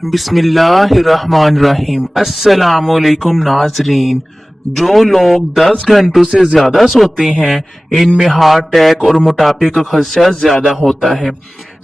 बिस्मिल्लाहिर्रहमानिर्रहीम। अस्सलाम वालेकुम नाजरीन। जो लोग 10 घंटों से ज्यादा सोते हैं इनमें हार्ट अटैक और मोटापे का खदशा ज्यादा होता है।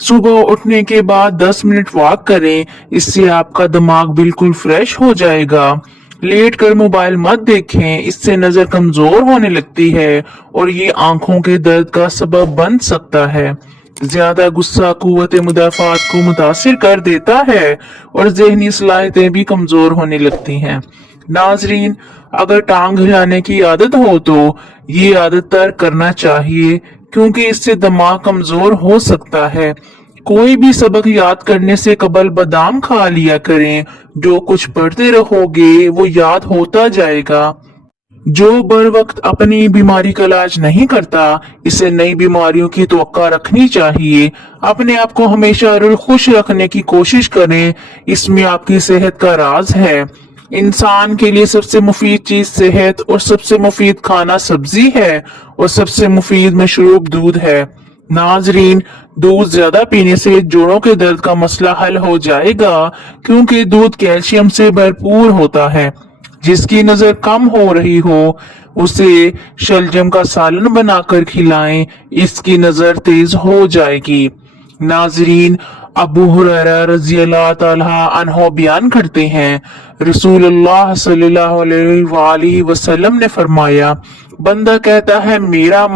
सुबह उठने के बाद 10 मिनट वॉक करें, इससे आपका दिमाग बिल्कुल फ्रेश हो जाएगा। लेट कर मोबाइल मत देखें, इससे नजर कमजोर होने लगती है और ये आंखों के दर्द का सबब बन सकता है। ज्यादा गुस्सा कुव्वत मुदाफात को मुतासिर कर देता है और जहनी सलाहियतें भी कमजोर होने लगती हैं। नाजरीन, अगर टांग हिलाने की आदत हो तो ये आदत तर्क करना चाहिए, क्योंकि इससे दिमाग कमजोर हो सकता है। कोई भी सबक याद करने से कबल बादाम खा लिया करें, जो कुछ पढ़ते रहोगे वो याद होता जाएगा। जो बर वक्त अपनी बीमारी का इलाज नहीं करता, इसे नई बीमारियों की तवक्का रखनी चाहिए। अपने आप को हमेशा खुश रखने की कोशिश करें, इसमें आपकी सेहत का राज है। इंसान के लिए सबसे मुफीद चीज सेहत और सबसे मुफीद खाना सब्जी है और सबसे मुफीद मशरूब दूध है। नाजरीन, दूध ज्यादा पीने से जोड़ों के दर्द का मसला हल हो जाएगा, क्योंकि दूध कैल्शियम से भरपूर होता है। जिसकी नजर कम हो रही हो उसे शलजम का सालन बनाकर खिलाएं, इसकी नजर तेज हो जाएगी। नाजरीन, अबू हुरैरा रजी अल्लाह ताला अन्हो बयान करते हैं, रसूलुल्लाह सल्लल्लाहु अलैहि वसल्लम ने फरमाया, बंदा कहता है मेरा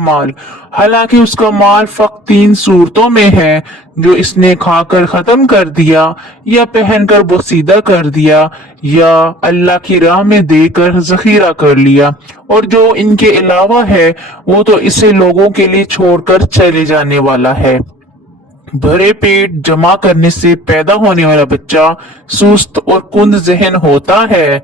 माल, हालांकि उसका माल फक्त 3 सूरतों में है, जो इसने खाकर खत्म कर दिया, या पहनकर बोसीदा कर दिया, या अल्लाह की राह में देकर जखीरा कर लिया, और जो इनके अलावा है वो तो इसे लोगों के लिए छोड़कर चले जाने वाला है। भरे पेट जमा करने से पैदा होने वाला बच्चा सुस्त और कुंद जहन होता है।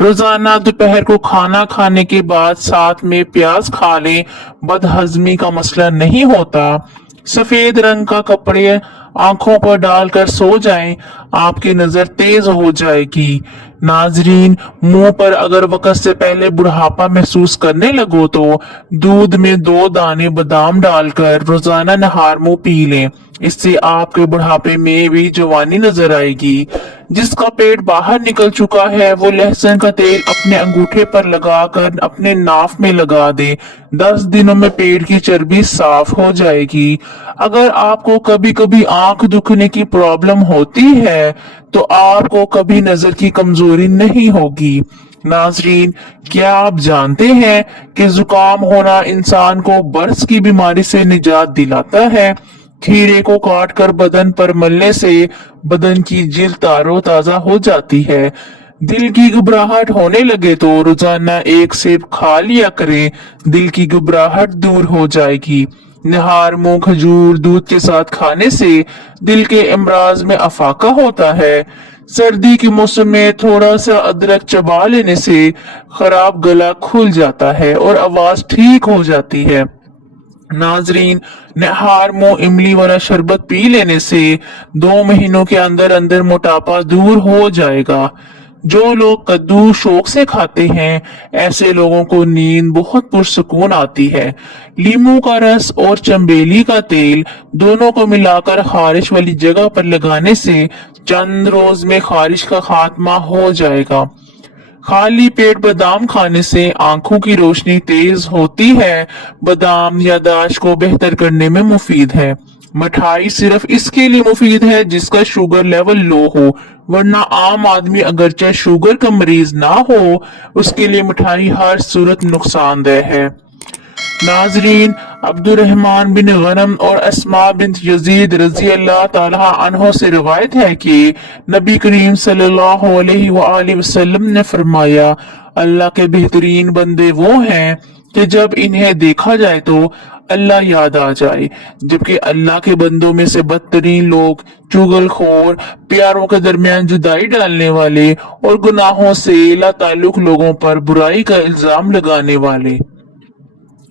रोजाना दोपहर को खाना खाने के बाद साथ में प्याज खा लें, बदहजमी का मसला नहीं होता। सफेद रंग का कपड़े आंखों पर डालकर सो जाएं, आपकी नजर तेज हो जाएगी। नाजरीन, मुंह पर अगर वक्त से पहले बुढ़ापा महसूस करने लगो तो दूध में 2 दाने बादाम डालकर रोजाना नहार मुंह पी लें, इससे आपके बुढ़ापे में भी जवानी नजर आएगी। जिसका पेट बाहर निकल चुका है वो लहसुन का तेल अपने अंगूठे पर लगाकर अपने नाफ में लगा दे, 10 दिनों में पेट की चर्बी साफ हो जाएगी। अगर आपको कभी कभी आंख दुखने की प्रॉब्लम होती है तो आपको कभी नजर की कमजोरी नहीं होगी। नाजरीन, क्या आप जानते हैं कि जुकाम होना इंसान को बर्स की बीमारी से निजात दिलाता है? खीरे को काट कर बदन पर मलने से बदन की जिल्द तारो ताजा हो जाती है। दिल की घबराहट होने लगे तो रोजाना 1 सेब खा लिया करें, दिल की घबराहट दूर हो जाएगी। निहार मुंह खजूर दूध के साथ खाने से दिल के अमराज में अफाका होता है। सर्दी के मौसम में थोड़ा सा अदरक चबा लेने से खराब गला खुल जाता है और आवाज ठीक हो जाती है। नाजरीन, निहार मुंह इमली वाला शरबत पी लेने से 2 महीनों के अंदर अंदर मोटापा दूर हो जाएगा। जो लोग कद्दू शौक से खाते हैं, ऐसे लोगों को नींद बहुत पुरसुकून आती है। लीमू का रस और चंबेली का तेल दोनों को मिलाकर खारिश वाली जगह पर लगाने से चंद रोज में खारिश का खात्मा हो जाएगा। खाली पेट बादाम खाने से आंखों की रोशनी तेज होती है। बादाम याददाश्त को बेहतर करने में मुफीद है। मिठाई सिर्फ इसके लिए मुफीद है जिसका शुगर लेवल लो हो, वरना आम आदमी अगरचे शुगर का मरीज ना हो, उसके लिए मिठाई हर सूरत नुकसानदेह है। नाजरीन, अब्दुर्रहमान बिन गनम और अस्मा बिन यजीद रजी अल्लाह ताला अन्हो से रिवायत है कि नबी करीम सल्लल्लाहु अलैहि वसल्लम ने फरमाया, अल्लाह के बेहतरीन बंदे वो हैं कि जब इन्हें देखा जाए तो अल्लाह याद आ जाए, जबकि अल्लाह के बंदों में से बदतरीन लोग चुगलखोर, प्यारों के दरमियान जुदाई डालने वाले और गुनाहों से लाताल्लुक लोगों पर बुराई का इल्जाम लगाने वाले।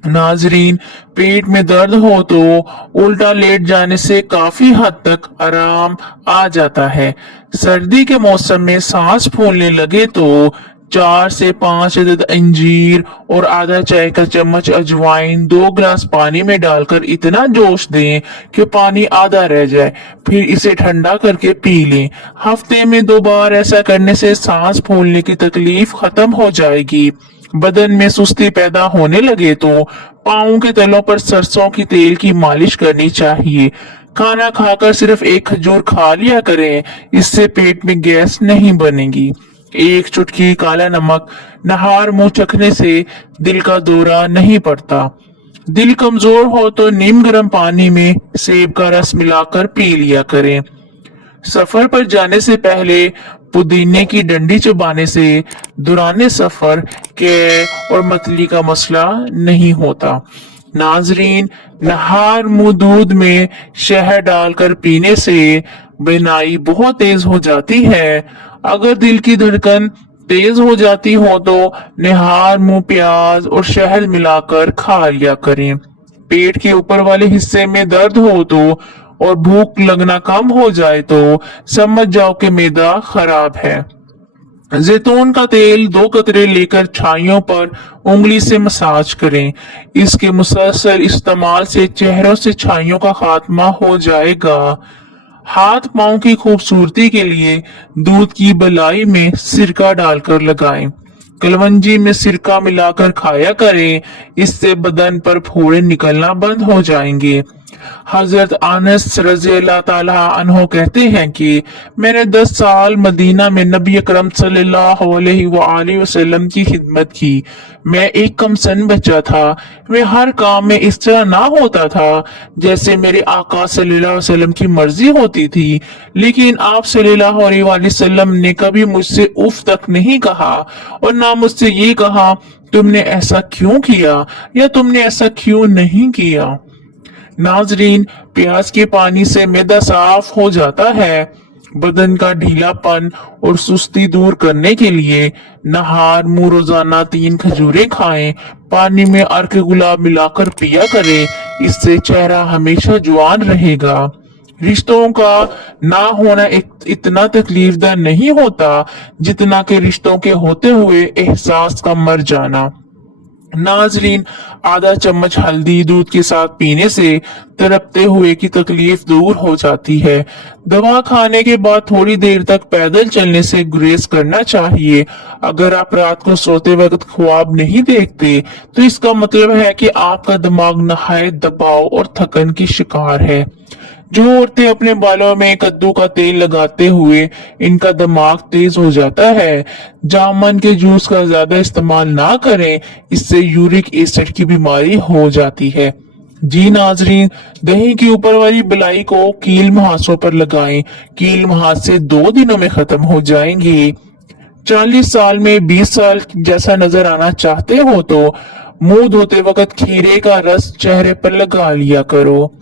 नाजरीन, पेट में दर्द हो तो उल्टा लेट जाने से काफी हद तक आराम आ जाता है। सर्दी के मौसम में सांस फूलने लगे तो 4 से 5 अदद अंजीर और आधा चाय का चम्मच अजवाइन 2 गिलास पानी में डालकर इतना जोश दें कि पानी आधा रह जाए, फिर इसे ठंडा करके पी लें। हफ्ते में 2 बार ऐसा करने से सांस फूलने की तकलीफ खत्म हो जाएगी। बदन में सुस्ती पैदा होने लगे तो पाँव के तलों पर सरसों की तेल की मालिश करनी चाहिए। खाना खाकर सिर्फ एक खजूर खा लिया करें, इससे पेट में गैस नहीं बनेगी। 1 चुटकी काला नमक नहार मुंह चखने से दिल का दौरा नहीं पड़ता। दिल कमजोर हो तो नीम गर्म पानी में सेब का रस मिलाकर पी लिया करें। सफर पर जाने से पहले पुदीने की डंडी चबाने से दौरान सफर के और मतली का मसला नहीं होता। नाजरीन, नहार मुंह दूध में शहद डालकर पीने से बिनाई बहुत तेज हो जाती है। अगर दिल की धड़कन तेज हो जाती हो तो निहार मुंह प्याज और शहद मिलाकर खा लिया करें। पेट के ऊपर वाले हिस्से में दर्द हो तो और भूख लगना कम हो जाए तो समझ जाओ कि मैदा खराब है। जैतून का तेल 2 कतरे लेकर छाइयों पर उंगली से मसाज करें। इसके मुसलसल इस्तेमाल से चेहरों से छाइयों का खात्मा हो जाएगा। हाथ पांव की खूबसूरती के लिए दूध की बलाई में सिरका डालकर लगाएं। कलवंजी में सिरका मिलाकर खाया करें, इससे बदन पर फोड़े निकलना बंद हो जाएंगे। हजरत अनस रज़ी अल्लाह ताला अन्हो कहते हैं कि मैंने 10 साल मदीना में नबी अकरम सल्लल्लाहु अलैहि वसल्लम की खिदमत की। मैं एक कम सन बच्चा था। मैं हर काम में इस तरह ना होता था जैसे मेरे आका सल्लल्लाहु अलैहि वसल्लम की मर्जी होती थी, लेकिन आप सल्लल्लाहु अलैहि वसल्लम ने कभी मुझसे उफ तक नहीं कहा और ना मुझसे ये कहा तुमने ऐसा क्यों किया या तुमने ऐसा क्यों नहीं किया। नाजरीन, प्याज के पानी से मैदा साफ हो जाता है। बदन का ढीलापन और सुस्ती दूर करने के लिए नहार मुंह रोजाना 3 खजूरें खाएं। पानी में अर्क गुलाब मिलाकर पिया करें, इससे चेहरा हमेशा जवान रहेगा। रिश्तों का ना होना इतना तकलीफदा नहीं होता जितना कि रिश्तों के होते हुए एहसास का मर जाना। नाजरीन, आधा चम्मच हल्दी दूध के साथ पीने से तड़पते हुए की तकलीफ दूर हो जाती है। दवा खाने के बाद थोड़ी देर तक पैदल चलने से गुरेज करना चाहिए। अगर आप रात को सोते वक्त ख्वाब नहीं देखते तो इसका मतलब है कि आपका दिमाग नहायत दबाव और थकन की शिकार है। जो औरतें अपने बालों में कद्दू का तेल लगाते हुए इनका दिमाग तेज हो जाता है, जामुन के जूस का ज्यादा इस्तेमाल ना करें, इससे यूरिक एसिड की बीमारी हो जाती है। जी नाजरीन, दही की ऊपर वाली बलाई को कील मुहासों पर लगाएं। कील मुहासे 2 दिनों में खत्म हो जाएंगे। 40 साल में 20 साल जैसा नजर आना चाहते हो तो मुंह धोते वक्त खीरे का रस चेहरे पर लगा लिया करो।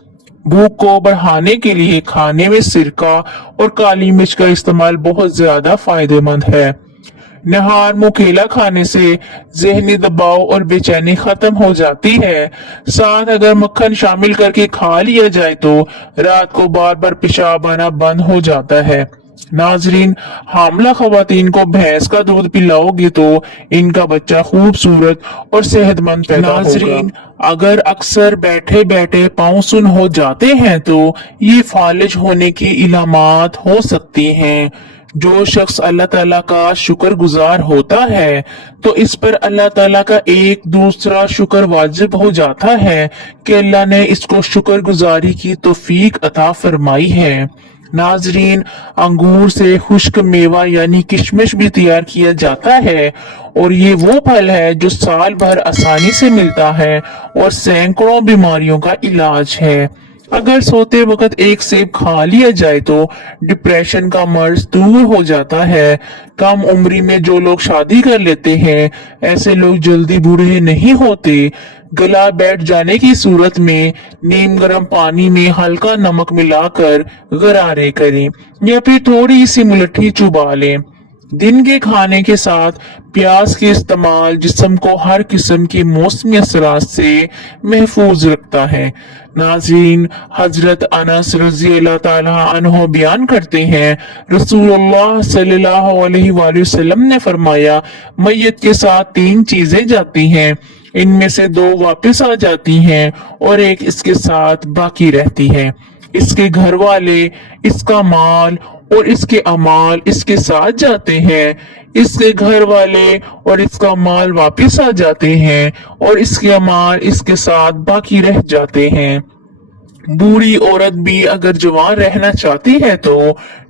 भूख को बढ़ाने के लिए खाने में सिरका और काली मिर्च का इस्तेमाल बहुत ज्यादा फायदेमंद है। नहार मुंह केला खाने से जहनी दबाव और बेचैनी खत्म हो जाती है। साथ अगर मक्खन शामिल करके खा लिया जाए तो रात को बार बार पेशाब आना बंद हो जाता है। नाजरीन, हामला खवातीन को भैंस का दूध पिलाओगे तो इनका बच्चा खूबसूरत और सेहतमंद पैदा होगा। नाजरीन, अगर अक्सर बैठे बैठे पाँव सुन हो जाते हैं तो ये फालिज होने की इलामात हो सकती हैं। जो शख्स अल्लाह ताला का शुक्रगुजार होता है तो इस पर अल्लाह ताला का एक दूसरा शुक्र वाजिब हो जाता है कि अल्लाह ने इसको शुक्रगुजारी की तौफीक अता फरमाई है। नाजरीन, अंगूर से खुश्क मेवा यानी किशमिश भी तैयार किया जाता है और ये वो फल है जो साल भर आसानी से मिलता है और सैकड़ों बीमारियों का इलाज है। अगर सोते वक्त एक सेब खा लिया जाए तो डिप्रेशन का मर्ज दूर हो जाता है। कम उम्री में जो लोग शादी कर लेते हैं, ऐसे लोग जल्दी बूढ़े नहीं होते। गला बैठ जाने की सूरत में नीम गर्म पानी में हल्का नमक मिलाकर गरारे करें या फिर थोड़ी सी मुलट्ठी चुबा लें। दिन के खाने के साथ प्याज के इस्तेमाल जिस्म को हर किस्म के मौसमी असरात से महफूज रखता है। नाज़रीन, हजरत अनस रजी अल्लाह ताला अन्हो बयान करते हैं, रसूलुल्लाह सल्लल्लाहु अलैहि वसल्लम ने फरमाया, मैयत के साथ तीन चीजें जाती हैं, इनमें से दो वापस आ जाती हैं और एक इसके साथ बाकी रहती है। इसके घर वाले, इसका माल और इसके अमाल इसके साथ जाते हैं। इसके घर वाले और इसका माल वापस आ जाते हैं और इसके अमाल इसके साथ बाकी रह जाते हैं। बूढ़ी औरत भी अगर जवान रहना चाहती है तो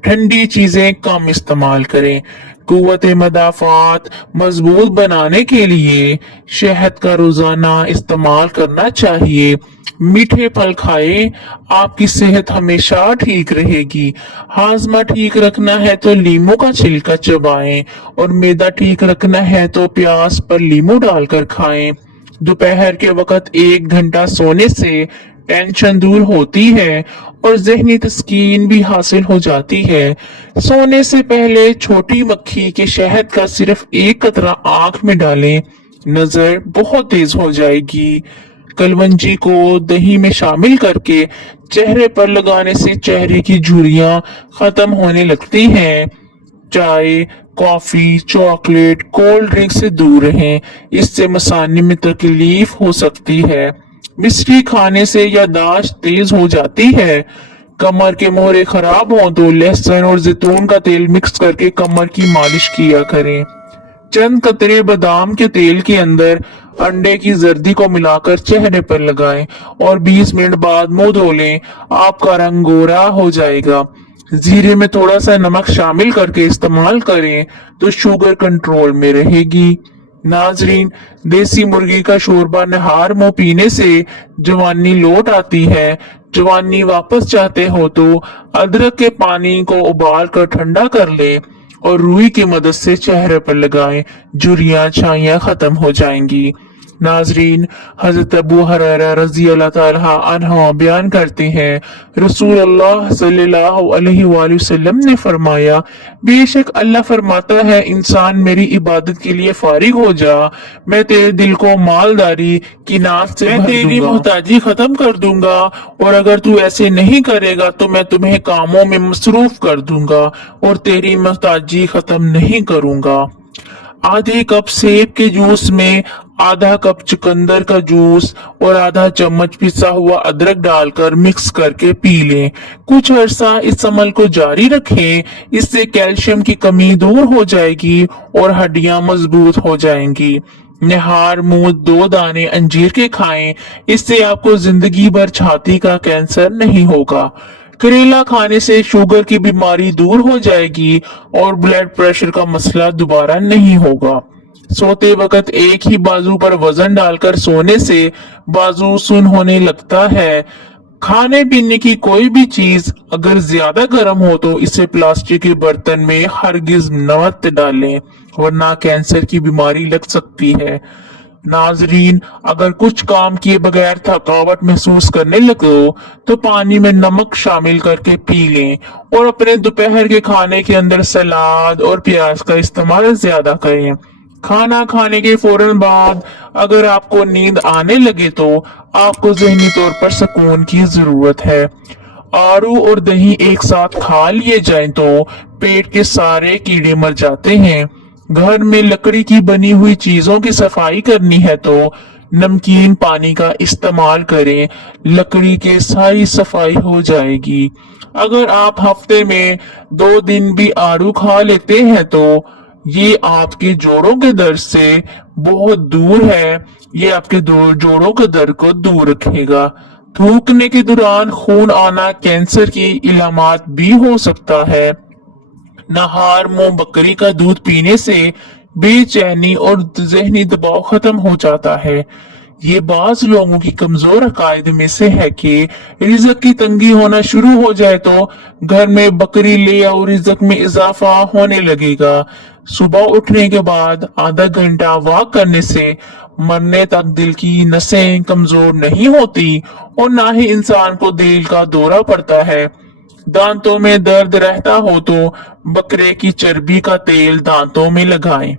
ठंडी चीजें कम इस्तेमाल करें। कुव्वत मदाफात मजबूत बनाने के लिए शहद का रोजाना इस्तेमाल करना चाहिए। मीठे फल खाएं, आपकी सेहत हमेशा ठीक रहेगी। हाजमा ठीक रखना है तो लीमू का छिलका चबाएं और मैदा ठीक रखना है तो प्याज पर लीमू डालकर खाएं। दोपहर के वक्त 1 घंटा सोने से टेंशन दूर होती है और जहनी तस्कीन भी हासिल हो जाती है। सोने से पहले छोटी मक्खी के शहद का सिर्फ एक कतरा आंख में डालें, नजर बहुत तेज हो जाएगी। कलवंजी को दही में शामिल करके चेहरे पर लगाने से चेहरे की झुर्रियां खत्म होने लगती हैं। चाय, कॉफी, चॉकलेट, कोल्ड ड्रिंक से दूर रहें, इससे मसाने में तकलीफ हो सकती है। मिश्री खाने से याददाश्त तेज हो जाती है। कमर के मोहरे खराब हों तो लहसुन और जैतून का तेल मिक्स करके कमर की मालिश किया करें। चंद कतरे बादाम के तेल के अंदर अंडे की जर्दी को मिलाकर चेहरे पर लगाएं और 20 मिनट बाद मुंह धो लें, आपका रंग गोरा हो जाएगा। जीरे में थोड़ा सा नमक शामिल करके इस्तेमाल करें तो शुगर कंट्रोल में रहेगी। नाजरीन, देसी मुर्गी का शोरबा नहार मुंह पीने से जवानी लौट आती है। जवानी वापस चाहते हो तो अदरक के पानी को उबाल कर ठंडा कर ले और रुई की मदद से चेहरे पर लगाएं, झुर्रियां छाइयां खत्म हो जाएंगी। नाजरीन, हजरत अबू हुरैरा रजी अल्लाह ताला अन्हु बयान करते हैं, रसूल अल्लाह सल्लल्लाहु अलैहि वसल्लम ने फरमाया, बेशक अल्लाह फरमाता है, इंसान मेरी इबादत के लिए फारिग हो जा, मैं तेरे दिल को मालदारी की नाज से भर तेरी मोहताजी खत्म कर दूंगा और अगर तू ऐसे नहीं करेगा तो मैं तुम्हें कामों में मसरूफ कर दूंगा और तेरी मोहताजी खत्म नहीं करूंगा। आधे कप सेब के जूस में आधा कप चुकंदर का जूस और आधा चम्मच पिसा हुआ अदरक डालकर मिक्स करके पी लें। कुछ अरसा इस अमल को जारी रखें, इससे कैल्शियम की कमी दूर हो जाएगी और हड्डियां मजबूत हो जाएंगी। निहार मुंह 2 दाने अंजीर के खाएं, इससे आपको जिंदगी भर छाती का कैंसर नहीं होगा। करेला खाने से शुगर की बीमारी दूर हो जाएगी और ब्लड प्रेशर का मसला दोबारा नहीं होगा। सोते वक्त एक ही बाजू पर वजन डालकर सोने से बाजू सुन होने लगता है। खाने पीने की कोई भी चीज अगर ज्यादा गर्म हो तो इसे प्लास्टिक के बर्तन में हरगिज मत डालें, वरना कैंसर की बीमारी लग सकती है। नाजरीन, अगर कुछ काम किए बगैर थकावट महसूस करने लगो तो पानी में नमक शामिल करके पी लें और अपने दोपहर के खाने के अंदर सलाद और प्याज का इस्तेमाल ज्यादा करें। खाना खाने के फौरन बाद अगर आपको नींद आने लगे तो आपको जहनी तौर पर सुकून की जरूरत है। आड़ू और दही एक साथ खा लिए जाएं तो पेट के सारे कीड़े मर जाते हैं। घर में लकड़ी की बनी हुई चीजों की सफाई करनी है तो नमकीन पानी का इस्तेमाल करें, लकड़ी के सारी सफाई हो जाएगी। अगर आप हफ्ते में 2 दिन भी आड़ू खा लेते हैं तो ये आपके जोड़ों के दर्द से बहुत दूर है, ये आपके जोड़ों के दर्द को दूर रखेगा। थूकने के दौरान खून आना कैंसर की इलामात भी हो सकता है। नहार मुंह बकरी का दूध पीने से बेचैनी और जहनी दबाव खत्म हो जाता है। ये बाज लोगों की कमजोर अकायद में से है कि रिज़्क की तंगी होना शुरू हो जाए तो घर में बकरी ले आओ, रिज़्क में इजाफा होने लगेगा। सुबह उठने के बाद आधा घंटा वॉक करने से मरने तक दिल की नसें कमजोर नहीं होती और ना ही इंसान को दिल का दौरा पड़ता है। दांतों में दर्द रहता हो तो बकरे की चर्बी का तेल दांतों में लगाएं।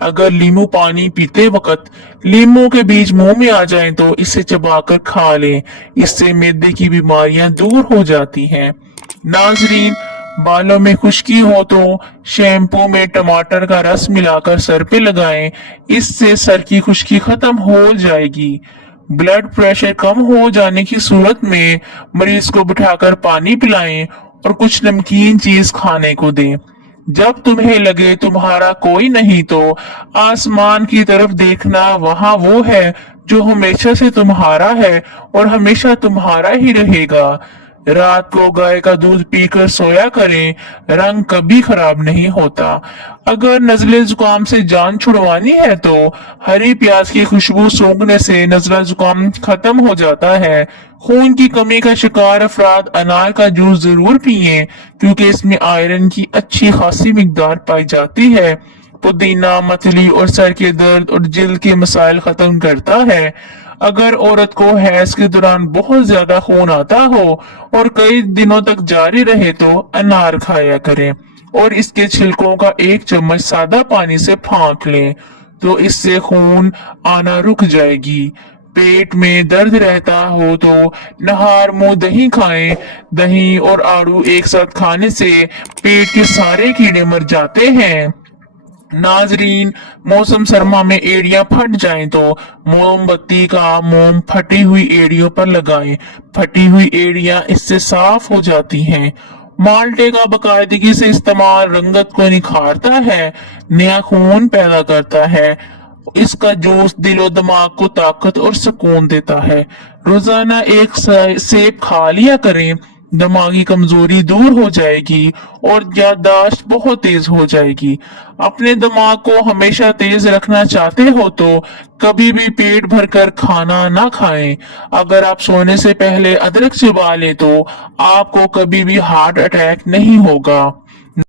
अगर नींबू पानी पीते वक्त नींबू के बीज मुंह में आ जाएं तो इसे चबाकर खा लें। इससे मैदे की बीमारियां दूर हो जाती हैं। नाजरीन, बालों में खुश्की हो तो शैम्पू में टमाटर का रस मिलाकर सर पे लगाएं। इससे सर की खुश्की खत्म हो जाएगी। ब्लड प्रेशर कम हो जाने की सूरत में मरीज को बिठाकर पानी पिलाएं और कुछ नमकीन चीज खाने को दें। जब तुम्हें लगे तुम्हारा कोई नहीं तो आसमान की तरफ देखना, वहां वो है जो हमेशा से तुम्हारा है और हमेशा तुम्हारा ही रहेगा। रात को गाय का दूध पीकर सोया करें, रंग कभी खराब नहीं होता। अगर नजले जुकाम से जान छुड़वानी है तो हरी प्याज की खुशबू सूंघने से नजला जुकाम खत्म हो जाता है। खून की कमी का शिकार अफराद अनार का जूस जरूर पिए, क्योंकि इसमें आयरन की अच्छी खासी मिकदार पाई जाती है। पुदीना मतली और सर के दर्द और जिल्द के मसाइल खत्म करता है। अगर औरत को हैज के दौरान बहुत ज्यादा खून आता हो और कई दिनों तक जारी रहे तो अनार खाया करें और इसके छिलकों का 1 चम्मच सादा पानी से फाँक लें, तो इससे खून आना रुक जाएगी। पेट में दर्द रहता हो तो नहार मुंह दही खाएं। दही और आड़ू एक साथ खाने से पेट के सारे कीड़े मर जाते हैं। नाजरीन, मौसम सरमा में एड़ियां फट जाएं तो मोमबत्ती का मोम फटी हुई एड़ियों पर लगाएं। फटी हुई एड़ियां इससे साफ हो जाती हैं। माल्टे का बाकायदगी से इस्तेमाल रंगत को निखारता है, नया खून पैदा करता है। इसका जूस दिलो दिमाग को ताकत और सुकून देता है। रोजाना एक सेब खा लिया करें, दिमागी कमजोरी दूर हो जाएगी और याददाश्त बहुत तेज हो जाएगी। अपने दिमाग को हमेशा तेज रखना चाहते हो तो कभी भी पेट भरकर खाना ना खाएं। अगर आप सोने से पहले अदरक चबा लें तो आपको कभी भी हार्ट अटैक नहीं होगा।